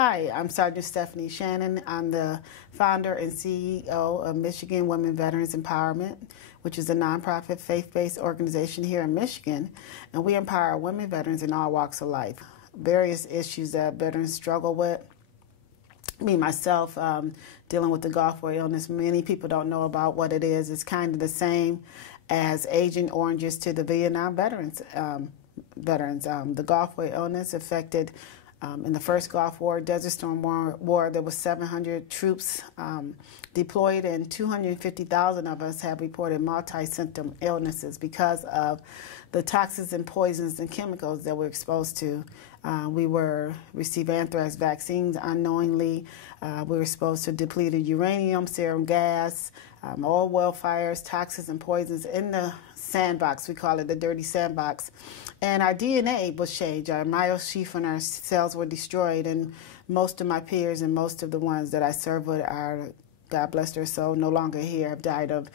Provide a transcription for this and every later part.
Hi, I'm Sergeant Stephanie Shannon. I'm the founder and CEO of Michigan Women Veterans Empowerment, which is a nonprofit faith-based organization here in Michigan, and we empower women veterans in all walks of life. Various issues that veterans struggle with. Me, myself, dealing with the Gulf War illness, many people don't know about what it is. It's kind of the same as Agent Oranges to the Vietnam veterans. The Gulf War illness affected in the first Gulf War, Desert Storm War, there was 700 troops deployed, and 250,000 of us have reported multi-symptom illnesses because of the toxins and poisons and chemicals that we're exposed to. We received anthrax vaccines unknowingly. We were exposed to depleted uranium, serum gas, oil well fires, toxins and poisons in the sandbox. We call it the dirty sandbox. And our DNA was changed. Our myosheath and our cells were destroyed. And most of my peers and most of the ones that I serve with are, God bless their soul, no longer here, have died of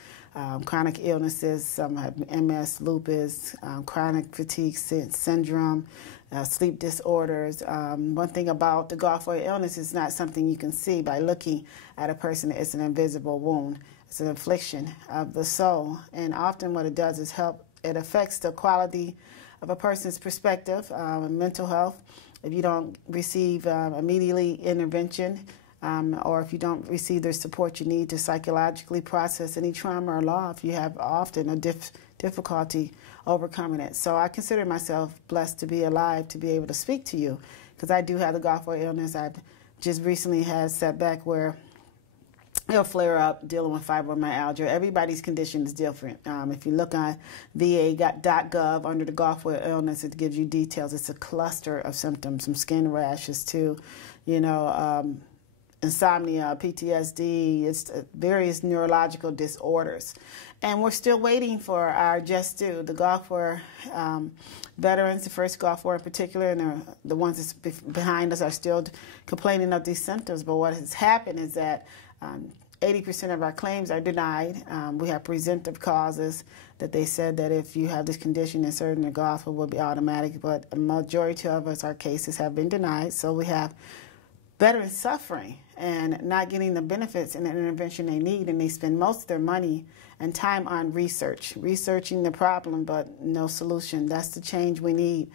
chronic illnesses. Some have MS, lupus, chronic fatigue syndrome, sleep disorders. One thing about the Gulf War illness is not something you can see by looking at a person. It's an invisible wound. It's an affliction of the soul. And often what it does is it affects the quality of a person's perspective, mental health. If you don't receive immediately intervention, or if you don't receive the support you need to psychologically process any trauma or loss, you have often a difficulty overcoming it. So I consider myself blessed to be alive, to be able to speak to you, because I do have the Gulf War illness. I've just recently had a setback where it'll flare up, dealing with fibromyalgia. Everybody's condition is different. If you look on va.gov under the Gulf War illness, it gives you details. It's a cluster of symptoms, some skin rashes too, insomnia, PTSD, it's various neurological disorders. And we're still waiting for our just due. The Gulf War veterans, the first Gulf War in particular, and the ones that's behind us are still complaining of these symptoms. But what has happened is that 80% of our claims are denied. We have presumptive causes that they said that if you have this condition, inserting the Gulf War will be automatic, but a majority of us, our cases have been denied. So we have veterans suffering and not getting the benefits and the intervention they need, and they spend most of their money and time on researching the problem, but no solution. That's the change we need.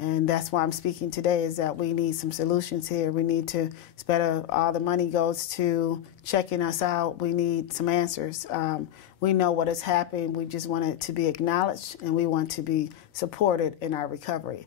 And that's why I'm speaking today, is that we need some solutions here. We need to, instead of all the money goes to checking us out, we need some answers. We know what has happened. We just want it to be acknowledged, and we want to be supported in our recovery.